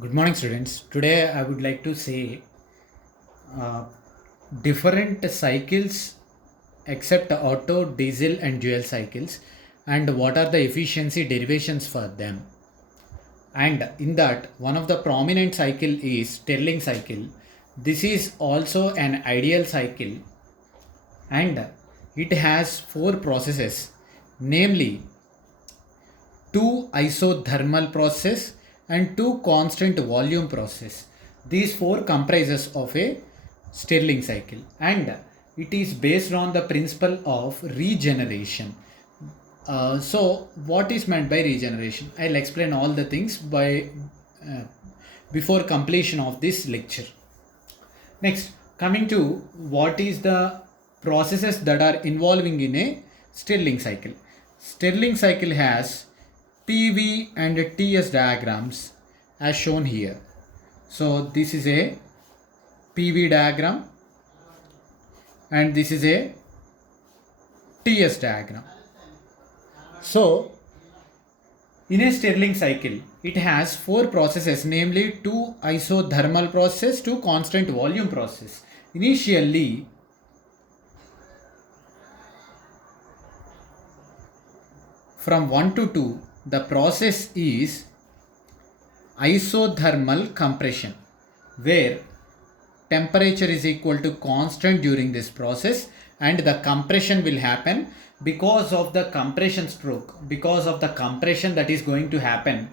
Good morning, students. Today I would like to say uh, different cycles except auto, diesel, and dual cycles, and what are the efficiency derivations for them. And in that, one of the prominent cycle is Stirling cycle. This is also an ideal cycle, and it has four processes, namely two isothermal process and two constant volume process. These four comprises of a Stirling cycle, and it is based on the principle of regeneration. So what is meant by regeneration? I'll explain all the things by uh, before completion of this lecture. Next, coming to what is the processes that are involving in a Stirling cycle. Stirling cycle has PV and TS diagrams as shown here. So this is a PV diagram and this is a TS diagram. So in a Stirling cycle, it has four processes, namely two isothermal process, two constant volume process. Initially, from 1 to 2, the process is isothermal compression, where temperature is equal to constant during this process, and the compression will happen because of the compression stroke, because of the compression that is going to happen.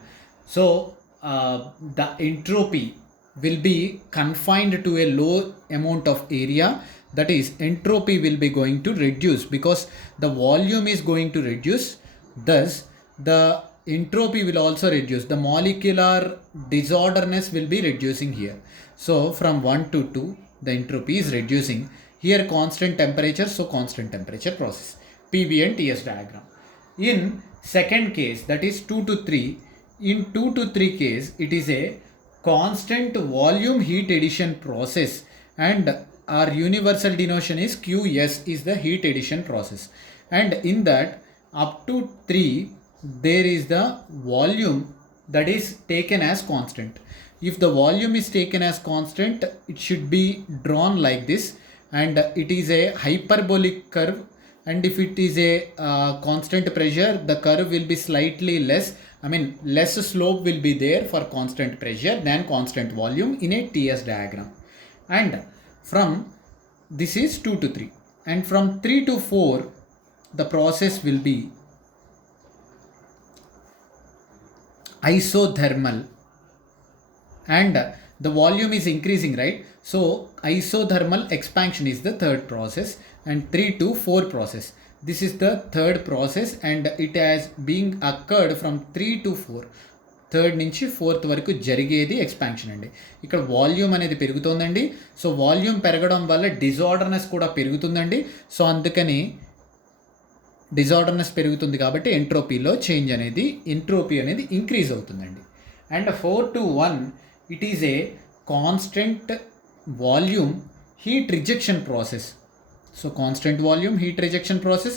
So the entropy will be confined to a low amount of area, that is entropy will be going to reduce because the volume is going to reduce, thus the entropy will also reduce, the molecular disorderness will be reducing here. So from 1 to 2 the entropy is reducing here, constant temperature, so constant temperature process, PV and TS diagram. In second case, that is 2 to 3, in 2 to 3 case it is a constant volume heat addition process, and our universal denotation is QS is the heat addition process, and in that up to 3 there is the volume that is taken as constant. If the volume is taken as constant, it should be drawn like this, and it is a hyperbolic curve, and if it is a constant pressure, the curve will be slightly less, I mean less slope will be there for constant pressure than constant volume in a TS diagram. And from this is 2 to 3, and from 3 to 4 the process will be isothermal, and the volume is increasing, right? So isothermal expansion is the third process, and 3 to 4 process, this is the third process, and it has been occurred from 3 to 4, third నుంచి fourth వరకు జరిగేది expansion అండి. ఇక్కడ volume అనేది పెరుగుతుందండి, so volume పెరగడం వల్ల డిజార్డర్నెస్ కూడా పెరుగుతుందండి, సో అందుకని డిజార్డర్నెస్ పెరుగుతుంది కాబట్టి ఎంట్రోపీలో చేంజ్ అనేది, ఎంట్రోపీ అనేది ఇంక్రీజ్ అవుతుందండి. And 4 to 1 it is a constant volume heat rejection process. So constant volume heat rejection process,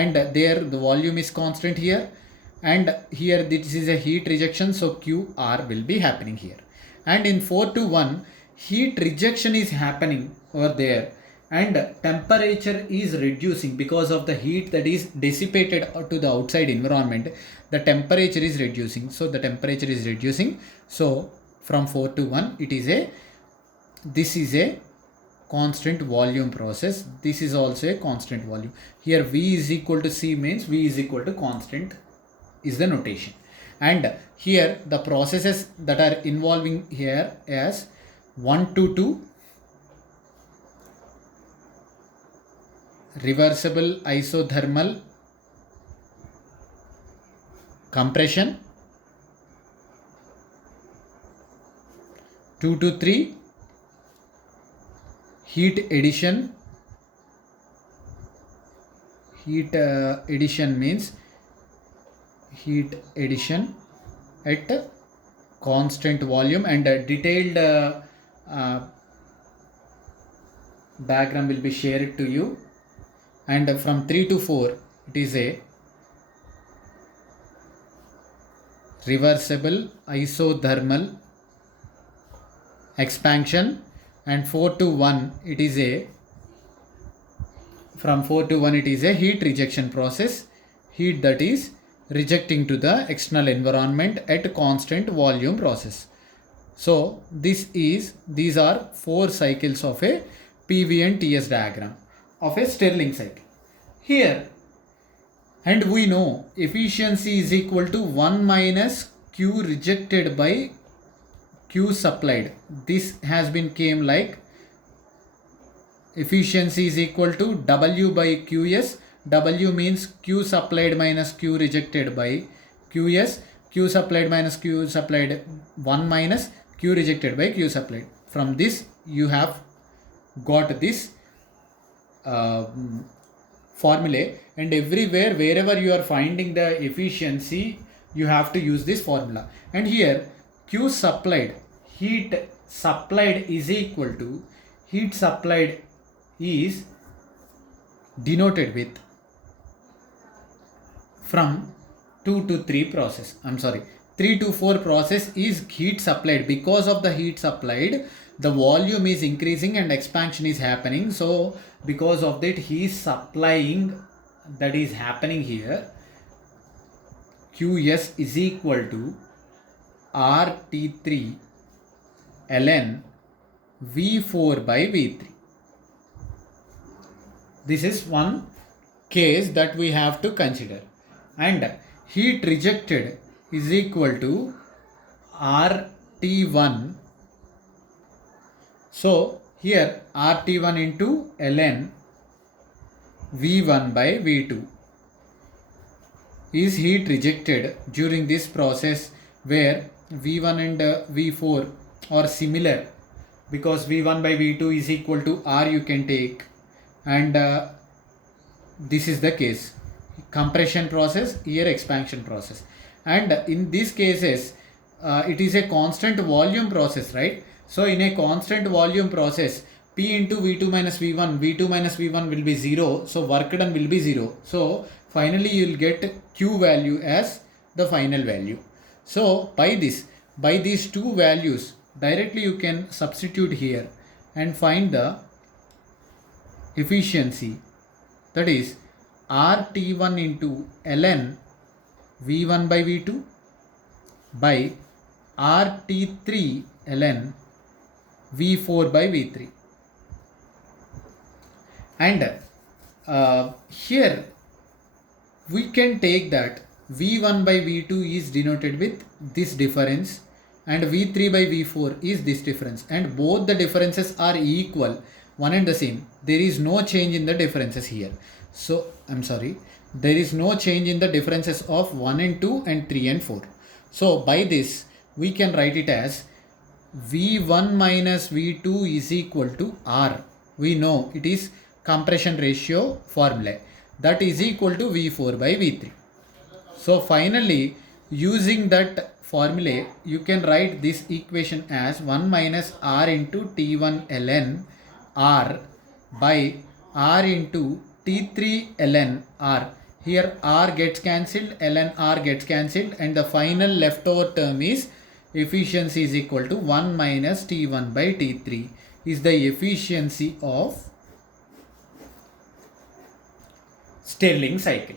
and there the volume is constant here, and here this is a heat rejection, so QR will be happening here. And in 4 to 1 heat rejection is happening over there, and temperature is reducing because of the heat that is dissipated to the outside environment, the temperature is reducing, so the temperature is reducing. So from 4 to 1 it is a, this is a constant volume process, this is also a constant volume. Here V is equal to C means V is equal to constant is the notation. And here the processes that are involving here as 1 to 2 reversible isothermal compression, 2 to 3 heat addition, addition means heat addition at constant volume, and detailed diagram will be shared to you. And from 3 to 4 it is a reversible isothermal expansion, and 4 to 1 it is a from 4 to 1 it is a heat rejection process, heat that is rejecting to the external environment at constant volume process. So these are 4 cycles of a PV and TS diagram of a Stirling cycle. Here, and we know efficiency is equal to 1 minus Q rejected by Q supplied. This has been came like efficiency is equal to W by QS. W means Q supplied minus Q rejected by QS. Q supplied minus Q supplied 1 minus Q rejected by Q supplied. From this you have got this formula, and everywhere wherever you are finding the efficiency you have to use this formula. And here Q supplied, heat supplied is equal to heat supplied is denoted with from 2 to 3 process. 3 to 4 process is heat supplied. Because of the heat supplied, the volume is increasing and expansion is happening. So because of that, he is supplying, that is happening here. Qs is equal to RT3 ln V4 by V3. This is one case that we have to consider. And heat rejected is equal to RT1. So here RT1 into ln V1 by V2 is heat rejected during this process, where V1 and V4 are similar, because V1 by V2 is equal to R you can take, and this is the case, compression process, here expansion process. And in these cases it is a constant volume process, right? So in a constant volume process, P into V2 minus V1, V2 minus V1 will be 0, so work done will be 0. So finally you will get Q value as the final value. So by these two values directly you can substitute here and find the efficiency, that is RT1 into ln V1 by V2 by RT3 ln V4 by V3. And here we can take that V1 by V2 is denoted with this difference and V3 by V4 is this difference, and both the differences are equal, one and the same. There is no change in the differences here. So there is no change in the differences of 1 and 2 and 3 and 4. So by this we can write it as V1 minus V2 is equal to R. We know it is compression ratio formula, that is equal to V4 by V3. So finally, using that formula, you can write this equation as 1 minus R into T1 ln R by R into T3 ln R. Here R gets cancelled, ln R gets cancelled, and the final leftover term is efficiency is equal to 1 minus T1 by T3 is the efficiency of Stirling cycle.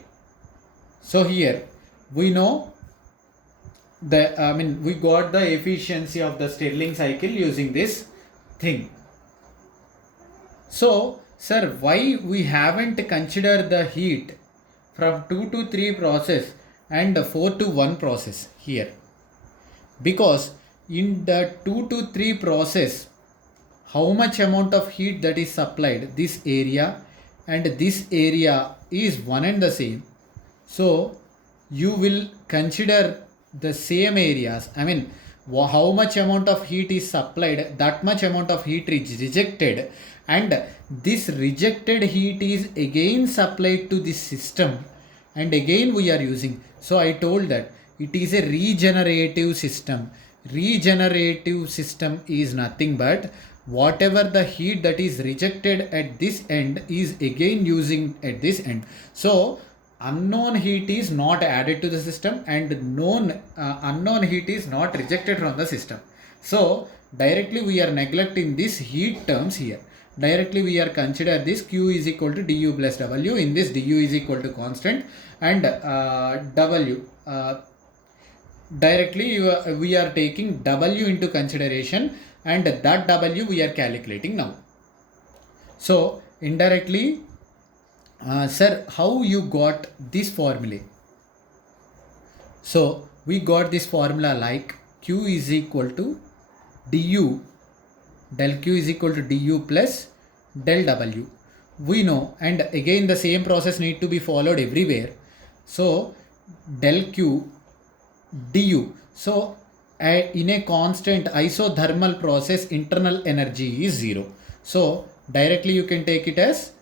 So here we know we got the efficiency of the Stirling cycle using this thing. So sir, why we haven't considered the heat from 2 to 3 process and 4 to 1 process here? Because in the 2 to 3 process, how much amount of heat that is supplied, this area and this area is one and the same. So you will consider the same areas. How much amount of heat is supplied, that much amount of heat is rejected, and this rejected heat is again supplied to this system, and again we are using. So I told that it is a regenerative system. Regenerative system is nothing but whatever the heat that is rejected at this end is again using at this end. So unknown heat is not added to the system and unknown heat is not rejected from the system. So directly we are neglecting this heat terms here. Directly we are consider this Q is equal to du plus W. In this, du is equal to constant and W. Directly we are taking W into consideration, and that W we are calculating now. So indirectly, sir, how you got this formula? So we got this formula like Q is equal to du, del Q is equal to du plus del W. We know, and again the same process need to be followed everywhere. So del Q du. So in a constant isothermal process, internal energy is 0. So directly you can take it as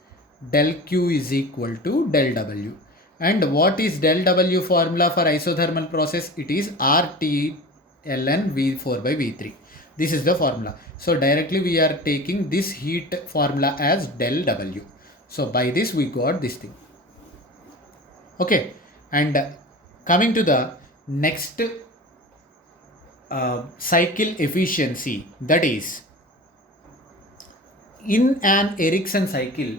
del Q is equal to del W. And what is del W formula for isothermal process? It is RT ln V4 by V3. This is the formula. So directly we are taking this heat formula as del W. So by this we got this thing. Okay. And coming to the next cycle efficiency, that is, in an Erikson cycle,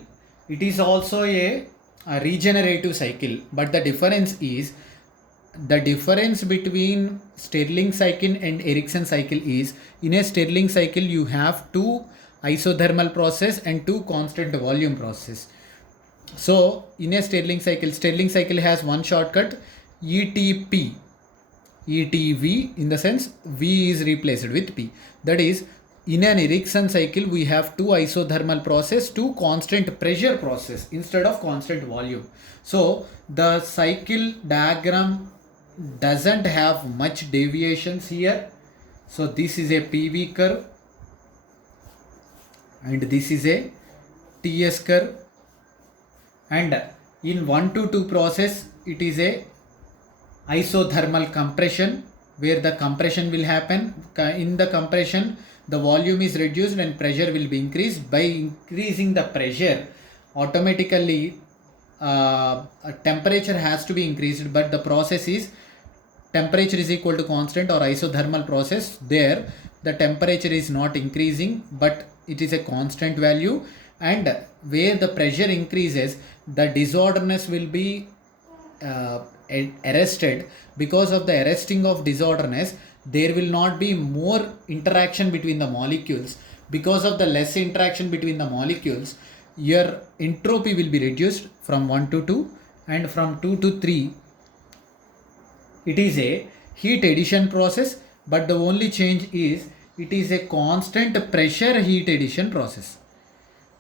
it is also a regenerative cycle, but the difference is, the difference between Stirling cycle and Erikson cycle is, in a Stirling cycle you have two isothermal process and two constant volume process. So in a Stirling cycle has one shortcut, ETP, ETV, in the sense V is replaced with P. That is, in an Erikson cycle we have two isothermal process, two constant pressure process instead of constant volume. So the cycle diagram doesn't have much deviations here. So this is a PV curve and this is a TS curve, and in 1 to 2 process it is a isothermal compression, where the compression will happen. In the compression the volume is reduced and pressure will be increased. By increasing the pressure, automatically temperature has to be increased, but the process is temperature is equal to constant, or isothermal process. There the temperature is not increasing but it is a constant value, and where the pressure increases, the disorderness will be arrested. Because of the arresting of disorderness, there will not be more interaction between the molecules. Because of the less interaction between the molecules, your entropy will be reduced from 1 to 2, and from 2 to 3 it is a heat addition process, but the only change is it is a constant pressure heat addition process.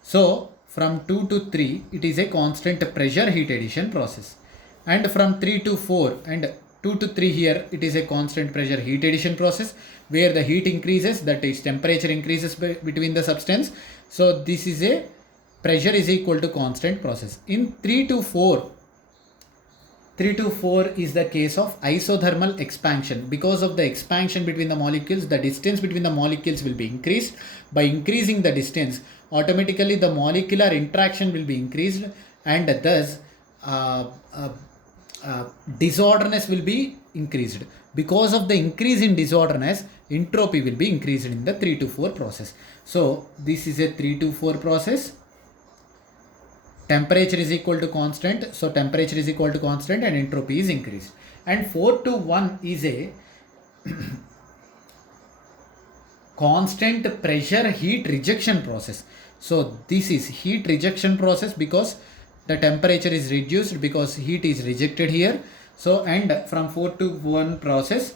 So from 2 to 3 it is a constant pressure heat addition process, and from 3 to 4 and 2 to 3 here it is a constant pressure heat addition process, where the heat increases, that is temperature increases between the substance. So this is a pressure is equal to constant process. In 3 to 4 is the case of isothermal expansion. Because of the expansion between the molecules, the distance between the molecules will be increased. By increasing the distance, automatically the molecular interaction will be increased, and thus disorderness will be increased. Because of the increase in disorderness, entropy will be increased in the 3 to 4 process. So this is a 3 to 4 process. Temperature is equal to constant, so temperature is equal to constant and entropy is increased. And 4 to 1 is a constant pressure heat rejection process. So this is heat rejection process because the temperature is reduced, because heat is rejected here. So, and from 4 to 1 process,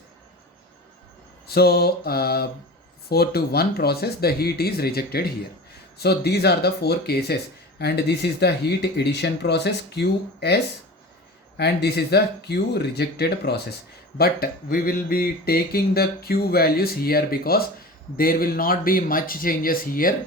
so 4 to 1 process, the heat is rejected here. So these are the 4 cases, and this is the heat addition process QS, and this is the Q rejected process. But we will be taking the Q values here because there will not be much changes here,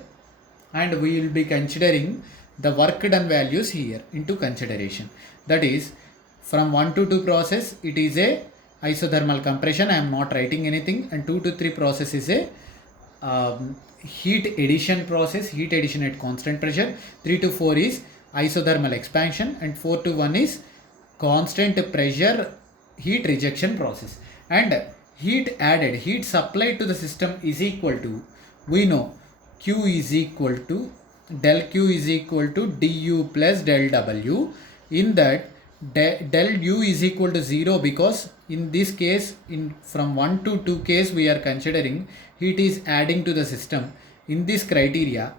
and we will be considering the work done values here into consideration. That is, from 1 to 2 process it is a isothermal compression, I am not writing anything, and 2 to 3 process is a heat addition process, heat addition at constant pressure. 3 to 4 is isothermal expansion, and 4 to 1 is constant pressure heat rejection process, and heat supplied to the system is equal to, we know Q is equal to del Q is equal to du plus del W. In that del U is equal to 0, because in this case, in from 1 to 2 case, we are considering heat is adding to the system. In this criteria,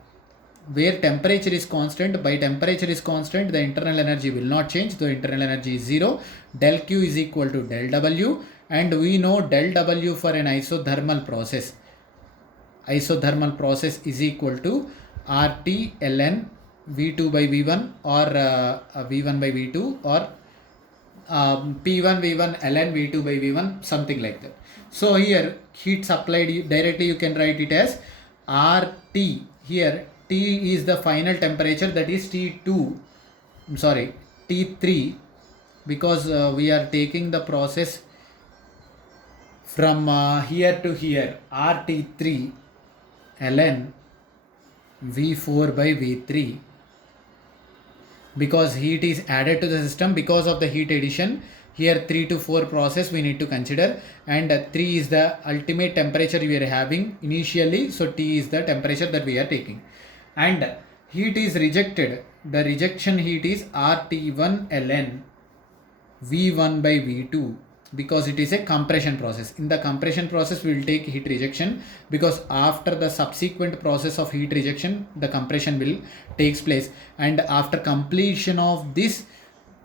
where temperature is constant, by temperature is constant, the internal energy will not change. The internal energy is 0. Del Q is equal to del W, and we know del W for an isothermal process. Isothermal process is equal to RT ln V2 by V1, or V1 by V2, or P1 V1 ln V2 by V1, something like that. So here heat supplied directly, you can write it as RT. Here T is the final temperature, that is T2, sorry, T3, because we are taking the process from here to here, RT3 ln V4 by V3, because heat is added to the system because of the heat addition. Here 3 to 4 process we need to consider, and 3 is the ultimate temperature we are having initially, so T is the temperature that we are taking. And heat is rejected, the rejection heat is RT1 ln V1 by V2, because it is a compression process. In the compression process we will take heat rejection, because after the subsequent process of heat rejection the compression will takes place, and after completion of this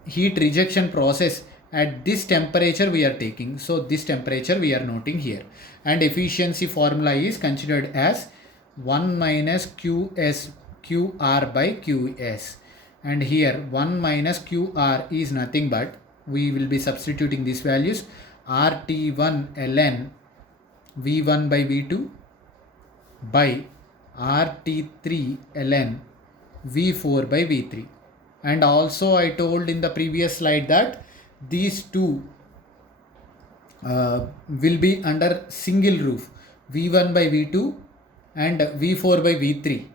heat rejection process at this temperature we are taking. So this temperature we are noting here, and efficiency formula is considered as 1 minus QR by QS, and here 1 minus QR is nothing but, we will be substituting these values, RT1 ln V1 by V2 by RT3 ln V4 by V3. And also I told in the previous slide that these two will be under single roof, V1 by V2 and V4 by V3.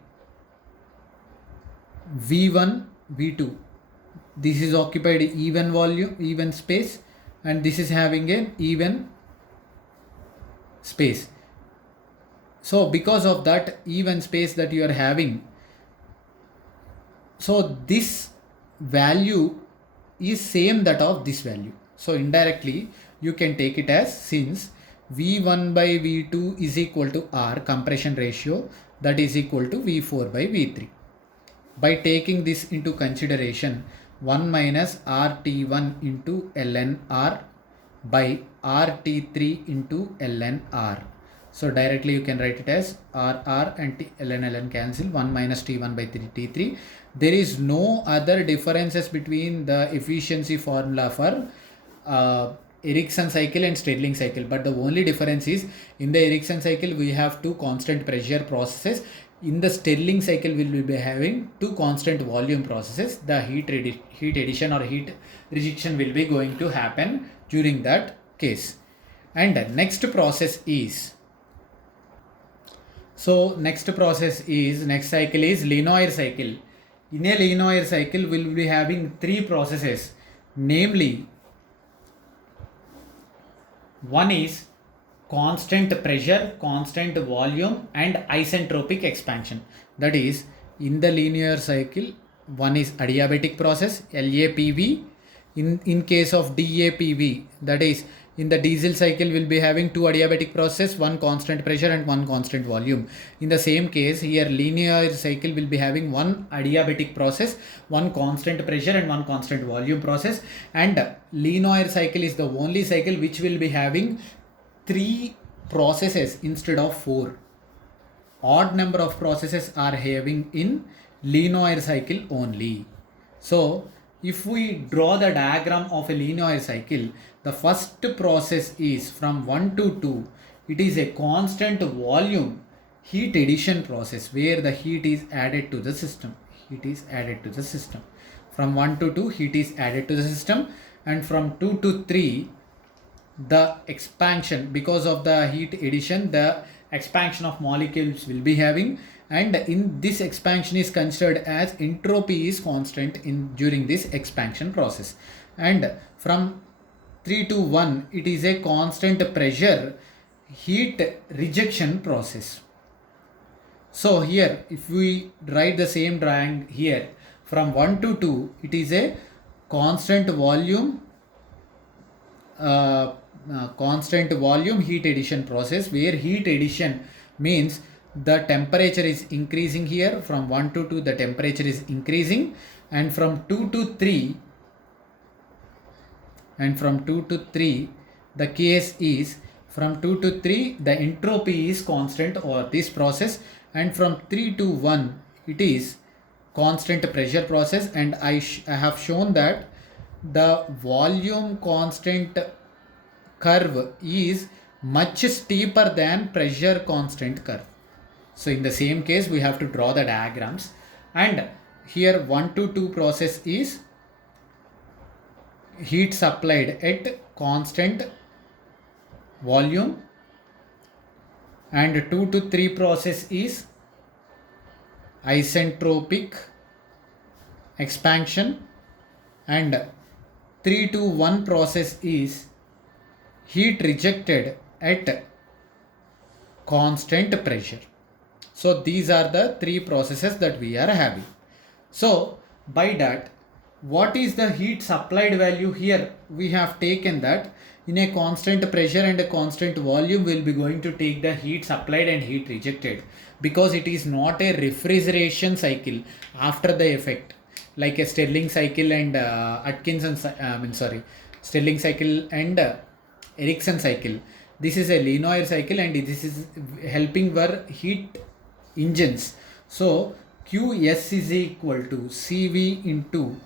V1, V2, this is occupied even volume, even space, and this is having an even space. So because of that even space that you are having, so this value is same that of this value. So indirectly you can take it as, since V1 by V2 is equal to R, compression ratio, that is equal to V4 by V3. By taking this into consideration, 1 minus RT1 into ln R by RT3 into ln R. So directly you can write it as RR and ln cancel, 1 minus T1 by T3. There is no other differences between the efficiency formula for Ericsson cycle and Stirling cycle, but the only difference is, in the Ericsson cycle we have two constant pressure processes. In the Stirling cycle we will be having two constant volume processes. The heat addition or heat rejection will be going to happen during that case. And next process is, next cycle is Lenoir cycle. In a Lenoir cycle we will be having three processes, namely, one is constant pressure, constant volume and isentropic expansion. That is, in the linear cycle, one is adiabatic process, LAPV. In case of DAPV, that is, in the diesel cycle we'll be having two adiabatic process, one constant pressure and one constant volume. In the same case here, linear cycle will be having one adiabatic process, one constant pressure and one constant volume process. And Lenoir cycle is the only cycle which will be having three processes instead of four. Odd number of processes are having in Lenoir cycle only. So if we draw the diagram of a Lenoir cycle, the first process is from 1 to 2. It is a constant volume heat addition process where the heat is added to the system. From 1 to 2, heat is added to the system, and from 2 to 3, the expansion, because of the heat addition, the expansion of molecules will be having, and in this expansion is considered as entropy is constant during this expansion process. and from 3 to 1 it is a constant pressure heat rejection process. So here if we write the same drawing here, from 1 to 2 it is a constant volume constant volume heat addition process, where heat addition means the temperature is increasing here. From 1 to 2 the temperature is increasing, and from 2 to 3 the case is, from 2 to 3 the entropy is constant over this process, and from 3 to 1 it is constant pressure process. And I have shown that the volume constant curve is much steeper than pressure constant curve. So in the same case we have to draw the diagrams, and here 1 to 2 process is heat supplied at constant volume, and 2 to 3 process is isentropic expansion, and 3 to 1 process is heat rejected at constant pressure. So these are the three processes that we are having. So by that, what is the heat supplied value here? We have taken that in a constant pressure and a constant volume will be going to take the heat supplied and heat rejected, because it is not a refrigeration cycle after the effect like a Stirling cycle and Stirling cycle and Ericsson cycle. This is a linear cycle and this is helping for heat engines. So Qs is equal to Cv into,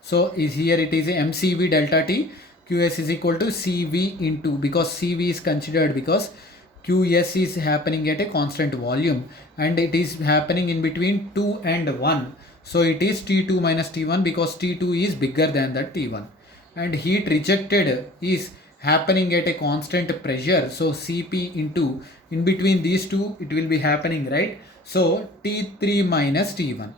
so is here it is a mCv delta T. Qs is equal to Cv into, because Cv is considered because Qs is happening at a constant volume and it is happening in between 2 and 1. So it is T2 minus T1 because T2 is bigger than that T1. And heat rejected is happening at a constant pressure. So Cp into, in between these two it will be happening, right? So T3 minus T1.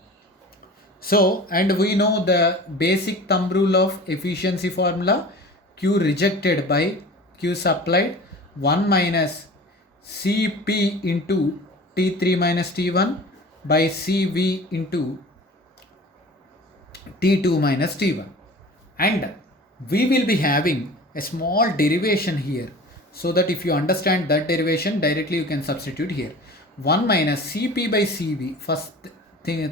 So, and we know the basic thumb rule of efficiency formula, Q rejected by Q supplied 1 minus Cp into T3 minus T1 by Cv into T2 minus T1. And we will be having a small derivation here, so that if you understand that derivation directly you can substitute here. 1 minus Cp by Cv, first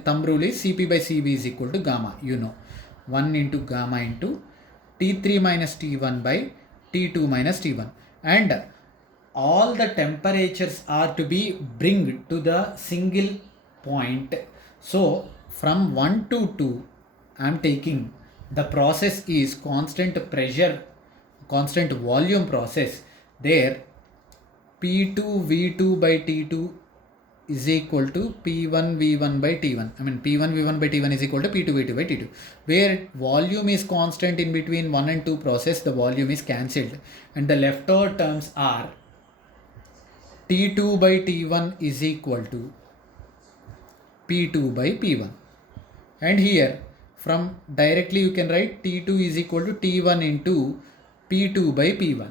thumb rule is Cp by Cv is equal to gamma, you know, 1 into gamma into T3 minus T1 by T2 minus T1, and all the temperatures are to be bring to the single point. So from 1 to 2 I am taking the process is constant pressure constant volume process. There P2 V2 by T2 is equal to P1 V1 by T1. I mean P1 V1 by T1 is equal to P2 V2 by T2. Where volume is constant in between 1 and 2 process, the volume is cancelled and the leftover terms are T2 by T1 is equal to P2 by P1. And here from directly you can write T2 is equal to T1 into P2 by P1.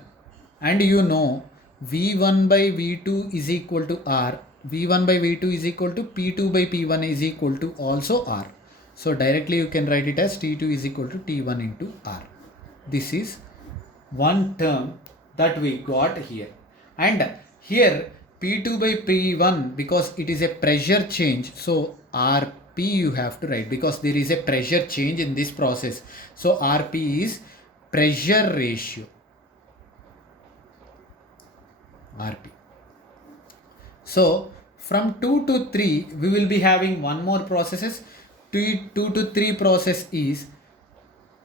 And you know V1 by V2 is equal to R. V1 by V2 is equal to P2 by P1 is equal to also R. So directly you can write it as T2 is equal to T1 into R. This is one term that we got here. And here P2 by P1, because it is a pressure change, so Rp you have to write because there is a pressure change in this process. So Rp is pressure ratio, Rp. So from 2 to 3 we will be having one more processes. 2 to 3 process is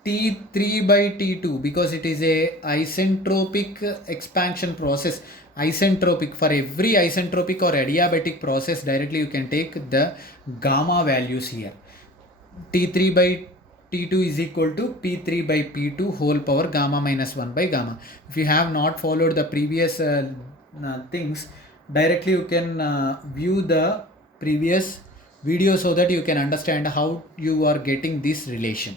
T3 by T2, because it is a isentropic expansion process. Isentropic, for every isentropic or adiabatic process directly you can take the gamma values here. T3 by T2 is equal to P3 by P2 whole power gamma minus 1 by gamma. If you have not followed the previous things, directly you can view the previous video so that you can understand how you are getting this relation.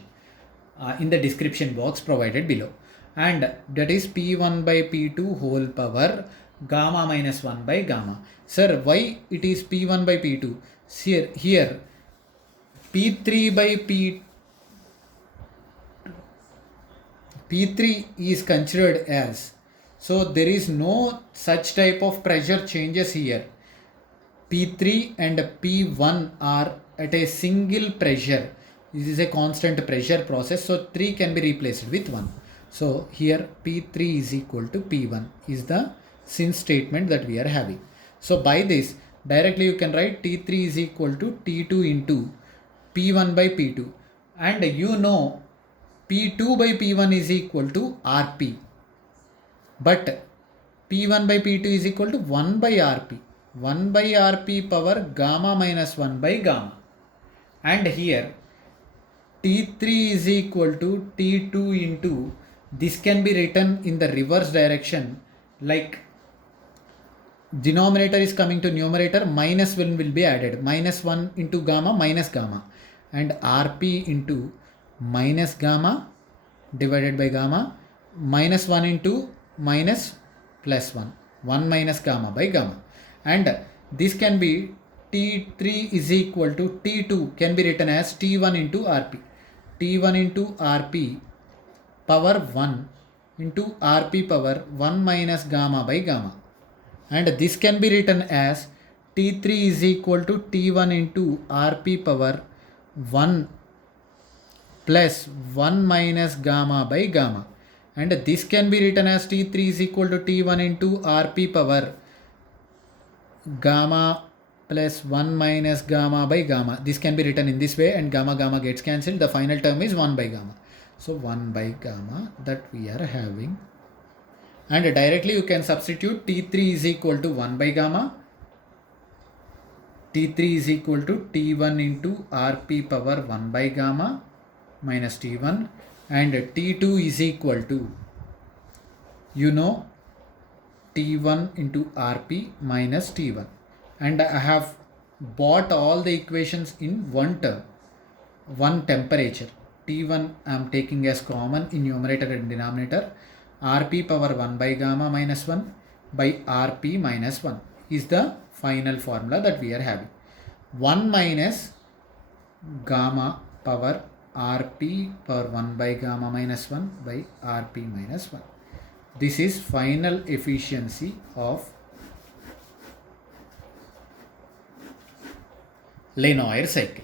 in the description box provided below, and that is P1 by P2 whole power gamma minus 1 by gamma. Sir, why it is P1 by P2? Here P3 by P3 is considered as, so there is no such type of pressure changes here. P3 and P1 are at a single pressure. This is a constant pressure process, so 3 can be replaced with 1. So here P3 is equal to P1 is the since statement that we are having. So by this directly you can write T3 is equal to T2 into P1 by P2, and you know P2 by P1 is equal to Rp, but P1 by P2 is equal to 1 by Rp. 1 by Rp power gamma minus 1 by gamma. And here T3 is equal to T2 into, this can be written in the reverse direction, like denominator is coming to numerator, minus 1 will be added, minus 1 into gamma minus gamma, and Rp into minus gamma divided by gamma, minus 1 into minus plus 1, 1 minus gamma by gamma, and this can be T3 is equal to T2 can be written as T1 into Rp. T1 into Rp power 1 into Rp power 1 minus gamma by gamma, and this can be written as T3 is equal to T1 into Rp power 1 plus 1 minus gamma by gamma, and this can be written as T3 is equal to T1 into Rp power gamma plus 1 minus gamma by gamma. This can be written in this way, and gamma gamma gets cancelled. The final term is 1 by gamma. So 1 by gamma that we are having, and directly you can substitute T3 is equal to 1 by gamma. T3 is equal to T1 into Rp power 1 by gamma minus T1, and T2 is equal to, you know, T1 into Rp minus T1, and I have bought all the equations in one term, one temperature. T1 I am taking as common in numerator and denominator. Rp power 1 by gamma minus 1 by Rp minus 1 is the final formula that we are having. 1 minus gamma power Rp power 1 by gamma minus 1 by Rp minus 1. This is final efficiency of Lenoir cycle.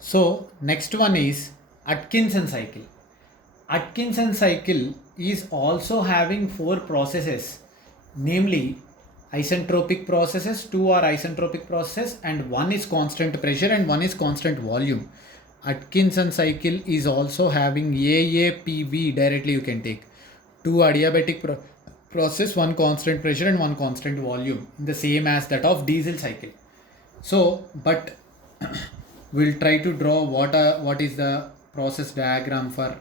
So next one is Atkinson cycle. Atkinson cycle is also having 4 processes, namely isentropic processes. 2 are isentropic processes, and 1 is constant pressure and 1 is constant volume. Atkinson cycle is also having AAPV, directly you can take 2 adiabatic process, 1 constant pressure and 1 constant volume, the same as that of diesel cycle. So but we'll try to draw what is the process diagram for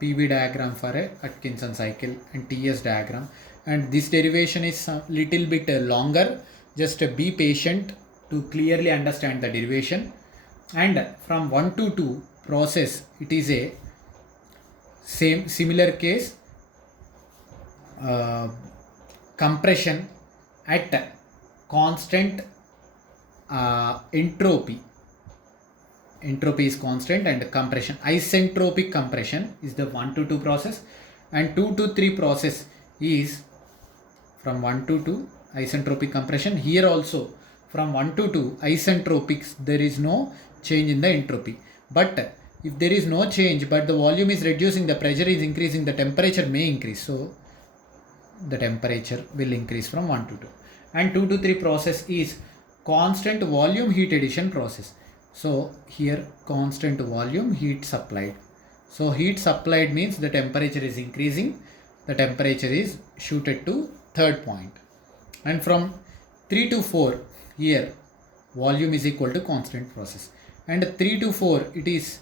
PV diagram for a Atkinson cycle and TS diagram, and this derivation is a little bit longer. Just be patient to clearly understand the derivation. And from 1 to 2 process, it is a similar case, compression at constant entropy. Entropy is constant, and compression, isentropic compression is the 1 to 2 process, and 2 to 3 process is from 1 to 2 isentropic compression. Here also from 1 to 2 isentropics, there is no change in the entropy. But if there is no change but the volume is reducing, the pressure is increasing, the temperature may increase. So the temperature will increase from 1 to 2. And 2 to 3 process is constant volume heat addition process. So here constant volume heat supplied. So heat supplied means the temperature is increasing, the temperature is shooted to third point. And from 3 to 4, here volume is equal to constant process, and 3 to 4 it is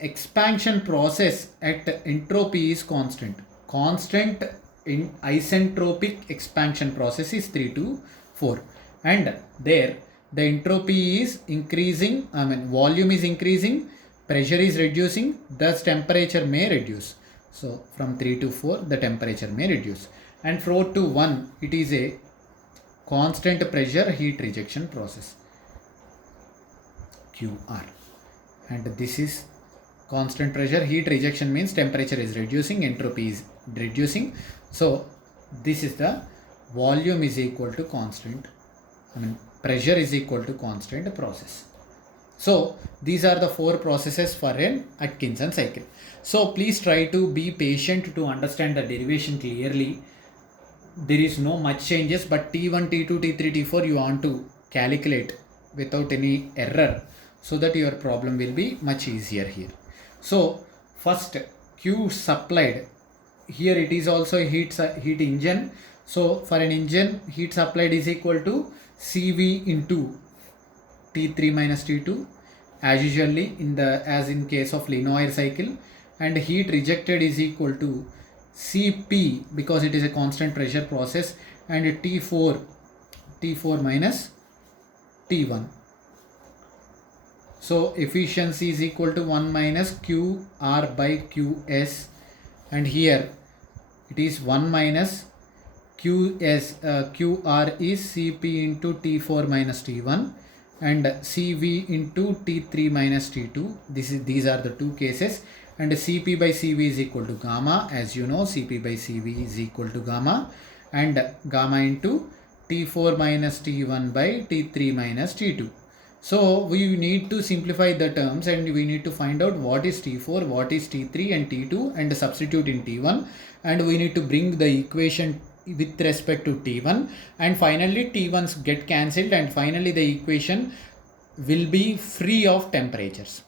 expansion process at entropy is constant. Constant in isentropic expansion process is 3 to 4, and there the entropy is increasing, volume is increasing, pressure is reducing, thus temperature may reduce. So from 3 to 4 the temperature may reduce, and 4 to 1 it is a constant pressure heat rejection process, QR, and this is constant pressure heat rejection means temperature is reducing, entropy is reducing. So this is the volume is equal to constant, pressure is equal to constant process. So these are the 4 processes for an Atkinson cycle. So please try to be patient to understand the derivation clearly. There is no much changes, but T1, T2, T3, T4 you want to calculate without any error, so that your problem will be much easier here. So first Q supplied, here it is also a heat engine. So for an engine, heat supplied is equal to CV into T3 minus T2 as usually as in case of Lenoir cycle, and heat rejected is equal to Cp because it is a constant pressure process, and T4 minus T1. So efficiency is equal to 1 minus QR by Qs, and here it is 1 minus QR is Cp into T4 minus T1 and Cv into T3 minus T2. These are the two cases, and Cp by Cv is equal to gamma. As you know, Cp by Cv is equal to gamma, and gamma into T4 minus T1 by T3 minus T2. So we need to simplify the terms, and we need to find out what is T4, what is T3 and T2, and substitute in T1, and we need to bring the equation with respect to T1, and finally T1s get cancelled, and finally the equation will be free of temperatures.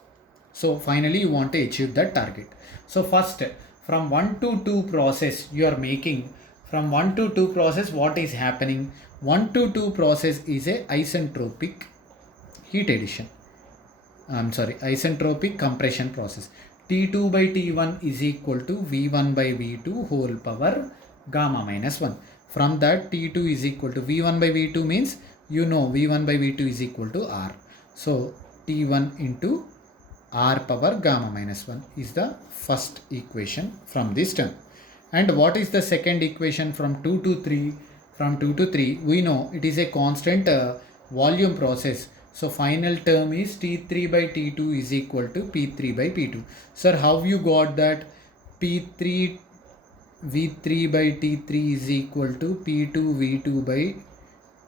So finally you want to achieve that target. So first from 1 to 2 process you are making, from 1 to 2 process what is happening? 1 to 2 process is a isentropic heat addition. Isentropic compression process. T2 by T1 is equal to V1 by V2 whole power gamma minus 1. From that T2 is equal to V1 by V2 means V1 by V2 is equal to R. So T1 into R power gamma minus 1 is the first equation from this term. And what is the second equation from 2 to 3? From 2 to 3 we know it is a constant volume process. So final term is T3 by T2 is equal to P3 by P2. Sir, how you got that? P3 V3 by T3 is equal to P2 V2 by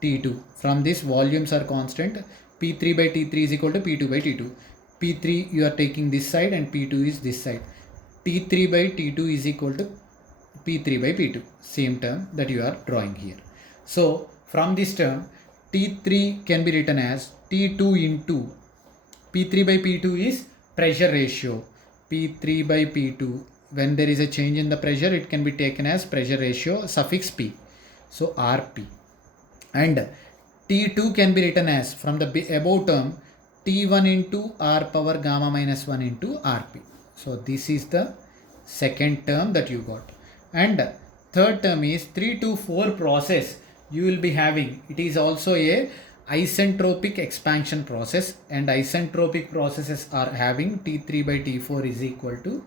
T2. From this volumes are constant. P3 by T3 is equal to P2 by T2. P3 you are taking this side and P2 is this side. T3 by T2 is equal to P3 by P2. Same term that you are drawing here. So from this term T3 can be written as T2 into P3 by P2 is pressure ratio. P3 by P2, when there is a change in the pressure, it can be taken as pressure ratio suffix P. So Rp. And T2 can be written as, from the above term, T1 into R power gamma minus 1 into Rp. So this is the second term that you got. And third term is 3 to 4 process you will be having. It is also a isentropic expansion process, and isentropic processes are having T3 by T4 is equal to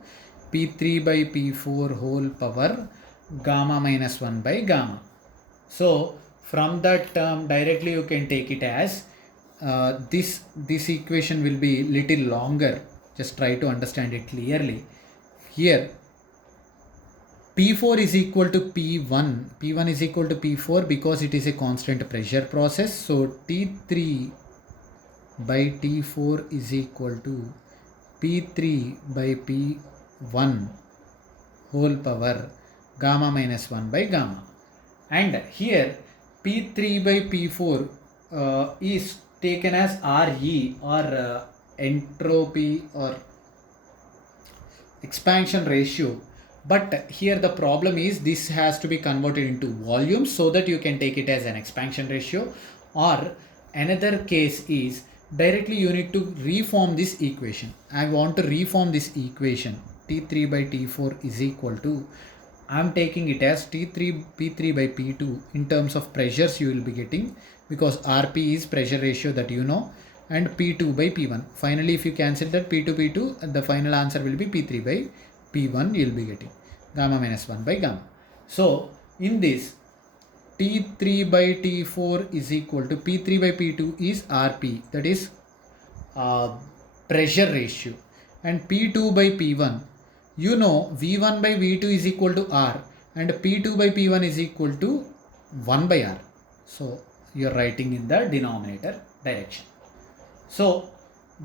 P3 by P4 whole power gamma minus 1 by gamma. So from that term directly you can take it as this equation will be little longer. Just try to understand it clearly. Here P4 is equal to P1. P1 is equal to P4 because it is a constant pressure process. So T3 by T4 is equal to P3 by P1 whole power gamma minus 1 by gamma. And here P3 by P4 is taken as RE or entropy or expansion ratio. But here the problem is this has to be converted into volume so that you can take it as an expansion ratio, or another case is directly you need to reform this equation. I want to reform this equation. T3 by T4 is equal to I am taking it as T3 P3 by P2 in terms of pressures you will be getting, because Rp is pressure ratio that you know, and P2 by P1. Finally, if you cancel that P2 P2, the final answer will be P3 by P1 you will be getting, gamma minus 1 by gamma. So in this, T3 by T4 is equal to P3 by P2 is Rp, that is pressure ratio, and P2 by P1, you know V1 by V2 is equal to R, and P2 by P1 is equal to 1 by R. So you are writing in the denominator direction. So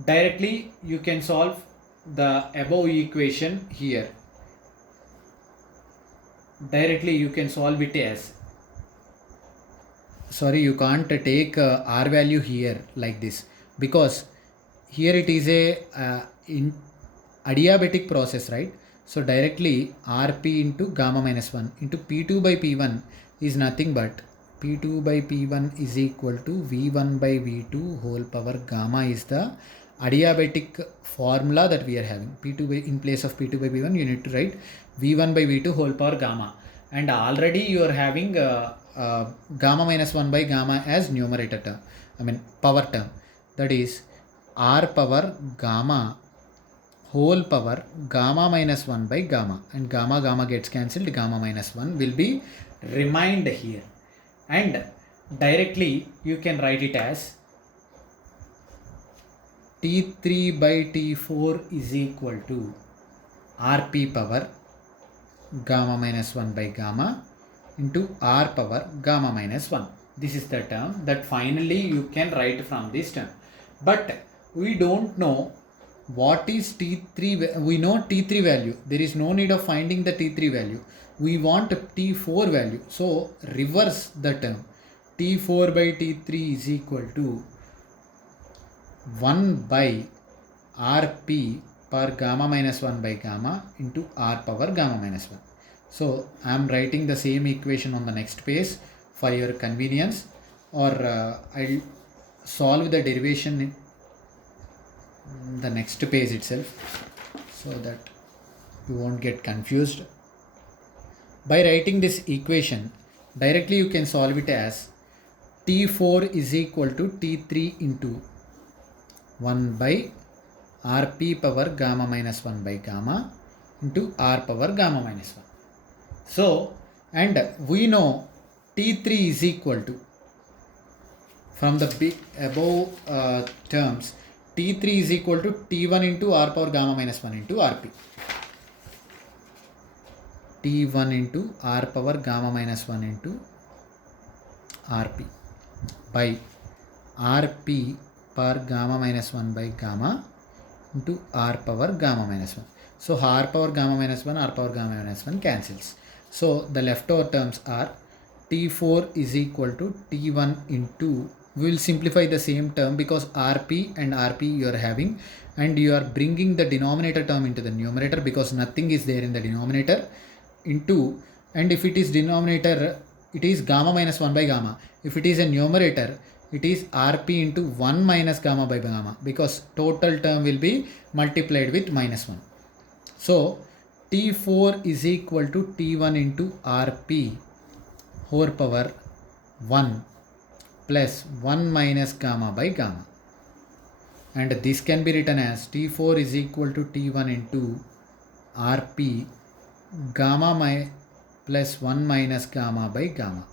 directly you can solve the above equation here. Directly you can solve it as, sorry, you can't take R value here like this, because here it is a in adiabatic process, right? So directly Rp into gamma minus 1 into P2 by P1 is nothing but P2 by P1 is equal to V1 by V2 whole power gamma is the adiabatic formula that we are having. P2 by, in place of P2 by P1 you need to write V1 by V2 whole power gamma, and already you are having gamma minus 1 by gamma as numerator term, I mean power term, that is R power gamma whole power gamma minus 1 by gamma, and gamma gets cancelled, gamma minus 1 will be remained here, and directly you can write it as T3 by T4 is equal to Rp power gamma minus 1 by gamma into R power gamma minus 1. This is the term that finally you can write from this term. But we don't know what is T3. We know T3 value. There is no need of finding the T3 value. We want T4 value. So reverse the term. T4 by T3 is equal to 1 by Rp per gamma minus 1 by gamma into R power gamma minus 1. So I am writing the same equation on the next page for your convenience, or I'll solve the derivation in the next page itself so that you won't get confused. By writing this equation, directly you can solve it as T4 is equal to T3 into 1 by Rp power gamma minus 1 by gamma into R power gamma minus 1. So, and we know T3 is equal to, from the above terms, T3 is equal to T1 into R power gamma minus 1 into Rp. T1 into R power gamma minus 1 into Rp by Rp per gamma minus 1 by gamma into R power gamma minus 1. So R power gamma minus 1, R power gamma minus 1 cancels. So the leftover terms are T4 is equal to T1 into, we will simplify the same term because Rp and Rp you are having, and you are bringing the denominator term into the numerator because nothing is there in the denominator, into, and if it is denominator it is gamma minus 1 by gamma. If it is a numerator it is Rp into 1 minus gamma by gamma, because total term will be multiplied with minus 1. So T4 is equal to T1 into Rp whole power 1 plus 1 minus gamma by gamma, and this can be written as T4 is equal to T1 into Rp gamma plus 1 minus gamma by gamma,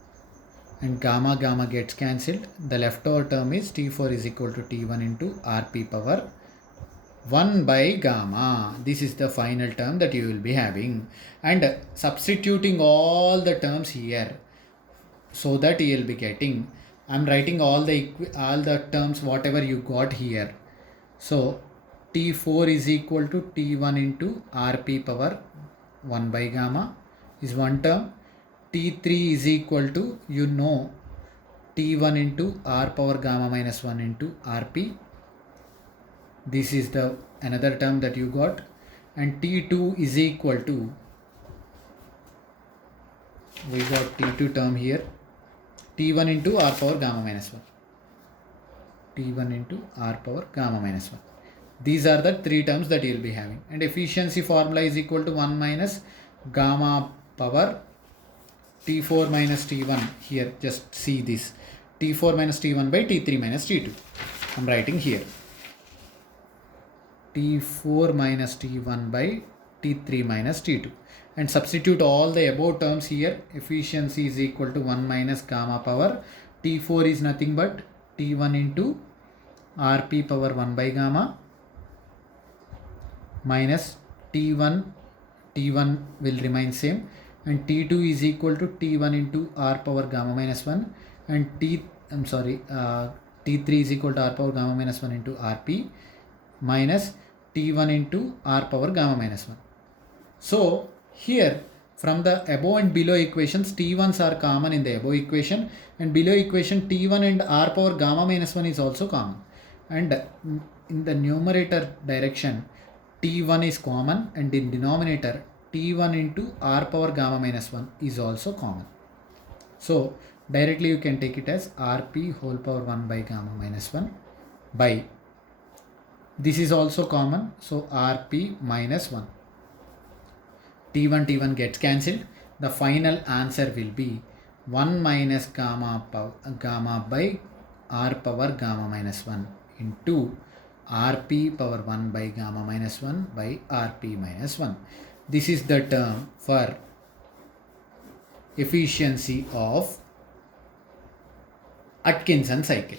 and gamma gets cancelled. The leftover term is T4 is equal to T1 into Rp power 1 by gamma. This is the final term that you will be having, and substituting all the terms here so that you will be getting, I am writing all the terms whatever you got here. So T4 is equal to T1 into Rp power 1 by gamma is one term. T3 is equal to, you know, T1 into R power gamma minus 1 into Rp. This is the another term that you got, and T2 is equal to, we got T2 term here, T1 into R power gamma minus 1. T1 into R power gamma minus 1. These are the three terms that you will be having, and efficiency formula is equal to 1 minus gamma power T4 minus T1. Here just see this, T4 minus T1 by T3 minus T2. I'm writing here T4 minus T1 by T3 minus T2, and substitute all the above terms here. Efficiency is equal to 1 minus gamma power T4 is nothing but T1 into Rp power 1 by gamma minus T1 will remain same, and T2 is equal to T1 into R power gamma minus 1, and T3 is equal to R power gamma minus 1 into Rp minus T1 into R power gamma minus 1. So here from the above and below equations, T1s are common in the above equation, and below equation T1 and R power gamma minus 1 is also common, and in the numerator direction T1 is common, and in denominator T1 into R power gamma minus 1 is also common. So directly you can take it as Rp whole power 1 by gamma minus 1 by, this is also common, so Rp minus 1. T1 gets cancelled. The final answer will be 1 minus gamma by R power gamma minus 1 into Rp power 1 by gamma minus 1 by Rp minus 1. This is the term for efficiency of Atkinson cycle.